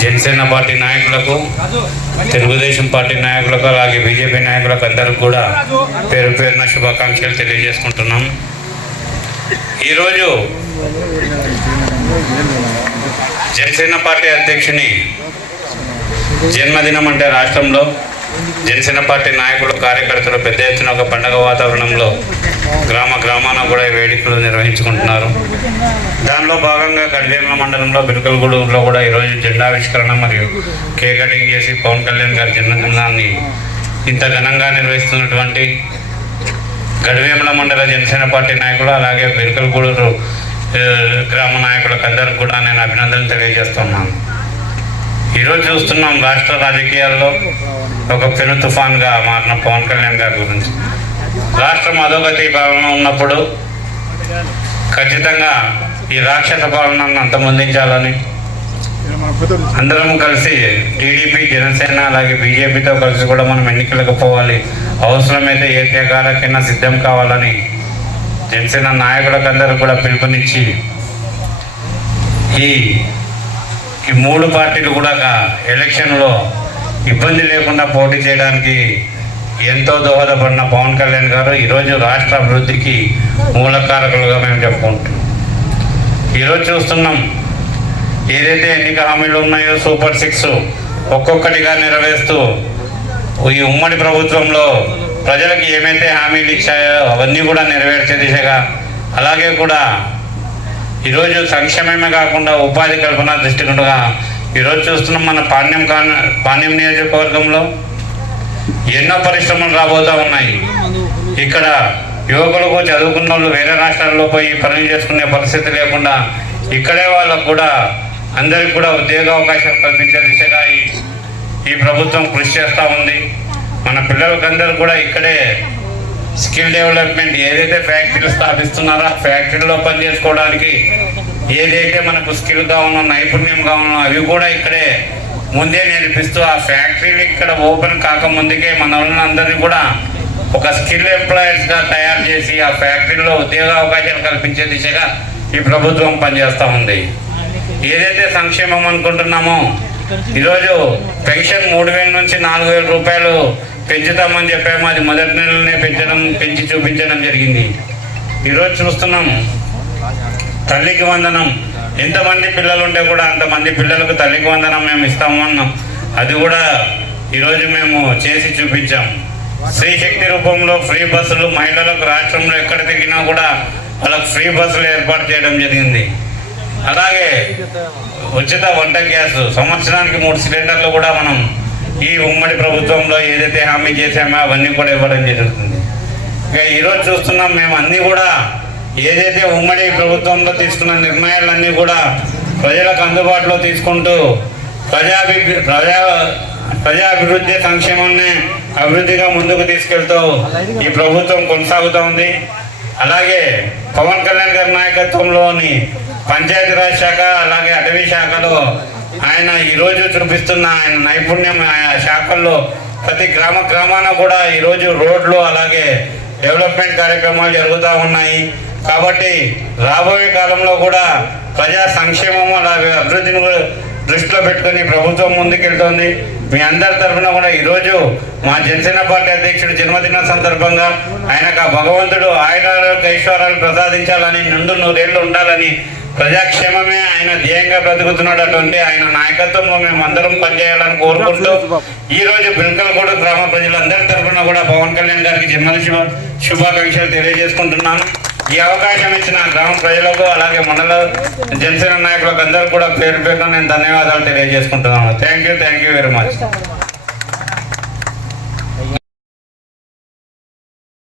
Janasena party నాయకులకు Telugu Desam party నాయకులకు అలాగే బీజేపీ నాయకులకు అందరూ కూడా పేరు పేరున శుభాకాంక్షలు తెలియజేసుకుంటున్నాం. ఈరోజు జనసేన పార్టీ అధ్యక్షుని జన్మదినం అంటే రాష్ట్రంలో జనసేన పార్టీ నాయకులు కార్యకర్తలు పెద్ద ఎత్తున ఒక పండగ వాతావరణంలో గ్రామ గ్రామాన కూడా వేడుకలు నిర్వహించుకుంటున్నారు. దానిలో భాగంగా గడివేమ మండలంలో బిల్కల్గూడూరులో కూడా ఈరోజు జెండావిష్కరణ మరియు కేక్ కటింగ్ చేసి పవన్ కళ్యాణ్ గారి జన్మదినాన్ని ఇంత ఘనంగా నిర్వహిస్తున్నటువంటి గడివేమల మండల జనసేన పార్టీ నాయకులు అలాగే బిల్కల్గూడూరు గ్రామ నాయకులకు అందరికి కూడా నేను అభినందనలు తెలియజేస్తున్నాను. ఈరోజు చూస్తున్నాం రాష్ట్ర రాజకీయాల్లో ఒక పెను తుఫాన్గా మారిన పవన్ కళ్యాణ్ గారి గురించి. రాష్ట్రం అధోగతి పాలన ఉన్నప్పుడు ఖచ్చితంగా ఈ రాక్షస పాలనను అంతమొందించాలని అందరం కలిసి టీడీపీ జనసేన అలాగే బీజేపీతో కలిసి కూడా మనం ఎన్నికలకు పోవాలి. అవసరమైతే ఏ త్యాగాలకైనా సిద్ధం కావాలని జనసేన నాయకులకు అందరూ కూడా పిలుపునిచ్చి ఈ ఈ మూడు పార్టీలు కూడా ఎలక్షన్లో ఇబ్బంది లేకుండా పోటీ చేయడానికి ఎంతో దోహదపడిన పవన్ కళ్యాణ్ గారు ఈరోజు రాష్ట్ర అభివృద్ధికి మూలకారకులుగా మేము చెప్పుకుంటున్నాం. ఈరోజు చూస్తున్నాం ఏదైతే ఎన్నిక హామీలు ఉన్నాయో సూపర్ సిక్స్ ఒక్కొక్కటిగా నెరవేరుస్తూ ఈ ఉమ్మడి ప్రభుత్వంలో ప్రజలకు ఏమైతే హామీలు ఇచ్చాయో అవన్నీ కూడా నెరవేర్చే దిశగా అలాగే కూడా ఈరోజు సంక్షేమమే కాకుండా ఉపాధి కల్పన దృష్టిగా ఈరోజు చూస్తున్నాం మన పాణ్యం కా పాణ్యం నియోజకవర్గంలో ఎన్నో పరిశ్రమలు రాబోతూ ఉన్నాయి. ఇక్కడ యువకులకు చదువుకున్న వాళ్ళు వేరే రాష్ట్రాల్లో పోయి పనులు చేసుకునే పరిస్థితి లేకుండా ఇక్కడే వాళ్ళకు కూడా అందరికి కూడా ఉద్యోగ అవకాశాలు కల్పించే దిశగా ఈ ఈ ప్రభుత్వం కృషి చేస్తూ ఉంది. మన పిల్లలకందరూ కూడా ఇక్కడే స్కిల్ డెవలప్మెంట్ ఏదైతే ఫ్యాక్టరీలు స్థాపిస్తున్నారో ఆ ఫ్యాక్టరీలో పని చేసుకోవడానికి ఏదైతే మనకు స్కిల్ కావాలో నైపుణ్యం కావాలో అవి కూడా ఇక్కడే ముందే నేర్పిస్తూ ఆ ఫ్యాక్టరీలు ఇక్కడ ఓపెన్ కాకముందుకే మన వాళ్ళందరినీ కూడా ఒక స్కిల్ ఎంప్లాయర్స్గా తయారు చేసి ఆ ఫ్యాక్టరీలో ఉద్యోగ అవకాశాలు కల్పించే దిశగా ఈ ప్రభుత్వం పనిచేస్తూ ఉంది. ఏదైతే సంక్షేమం అనుకుంటున్నామో ఈరోజు పెన్షన్ మూడు వేల నుంచి నాలుగు వేల రూపాయలు పెంచుతామని చెప్పాము. అది మొదటి నెలనే పెంచడం పెంచి చూపించడం జరిగింది. ఈరోజు చూస్తున్నాం. తల్లికి వందనం. ఎంతమంది పిల్లలు ఉంటే కూడా అంతమంది పిల్లలకు తల్లికి వందనం మేము ఇస్తాము అన్నాం. అది కూడా ఈరోజు మేము చేసి చూపించాం. స్త్రీ శక్తి రూపంలో ఫ్రీ బస్సులు మహిళలకు రాష్ట్రంలో ఎక్కడ తిరిగినా కూడా వాళ్ళకు ఫ్రీ బస్సులు ఏర్పాటు చేయడం జరిగింది. అలాగే ఉచిత వంట గ్యాస్ సంవత్సరానికి మూడు సిలిండర్లు కూడా మనం ఈ ఉమ్మడి ప్రభుత్వంలో ఏదైతే హామీ చేశామో అవన్నీ కూడా ఇవ్వడం జరుగుతుంది. ఇక ఈరోజు చూస్తున్నాం మేము అన్నీ కూడా ఏదైతే ఉమ్మడి ప్రభుత్వంలో తీసుకున్న నిర్ణయాలన్నీ కూడా ప్రజలకు అందుబాటులో తీసుకుంటూ ప్రజాభి ప్రజా ప్రజాభివృద్ధి సంక్షేమాన్ని అభివృద్ధిగా ముందుకు తీసుకెళ్తూ ఈ ప్రభుత్వం కొనసాగుతూ ఉంది. అలాగే పవన్ కళ్యాణ్ గారి నాయకత్వంలోని పంచాయతీరాజ్ శాఖ అలాగే అటవీ శాఖలో ఆయన ఈరోజు చూపిస్తున్న ఆయన నైపుణ్యం ఆయన శాఖల్లో ప్రతి గ్రామ గ్రామాన కూడా ఈరోజు రోడ్లు అలాగే డెవలప్మెంట్ కార్యక్రమాలు జరుగుతూ ఉన్నాయి. కాబట్టి రాబోయే కాలంలో కూడా ప్రజా సంక్షేమం అలాగే అభివృద్ధిని దృష్టిలో పెట్టుకొని ప్రభుత్వం ముందుకెళ్తోంది. మీ అందరి తరఫున కూడా ఈరోజు మా జనసేన పార్టీ అధ్యక్షుడు జన్మదిన సందర్భంగా ఆయనకు ఆ భగవంతుడు ఆయురాలకు ఐశ్వర్యాలు ప్రసాదించాలని నిండు నూరేళ్ళు ఉండాలని ప్రజాక్షేమమే ఆయన ధ్యేయంగా బ్రతుకుతున్నాడు అటువంటి ఆయన నాయకత్వంలో మేము అందరం పనిచేయాలని కోరుకుంటూ ఈ రోజు బిల్కల్గూడ గ్రామ ప్రజలందరి తరఫున కూడా పవన్ కళ్యాణ్ గారికి జన్మదిన శుభాకాంక్షలు తెలియజేసుకుంటున్నాను. ఈ అవకాశం ఇచ్చిన గ్రామ ప్రజలకు అలాగే మండల జనసేన నాయకులకు అందరూ కూడా పేరు పేరున నేను ధన్యవాదాలు తెలియజేసుకుంటున్నాను. Thank you thank you very much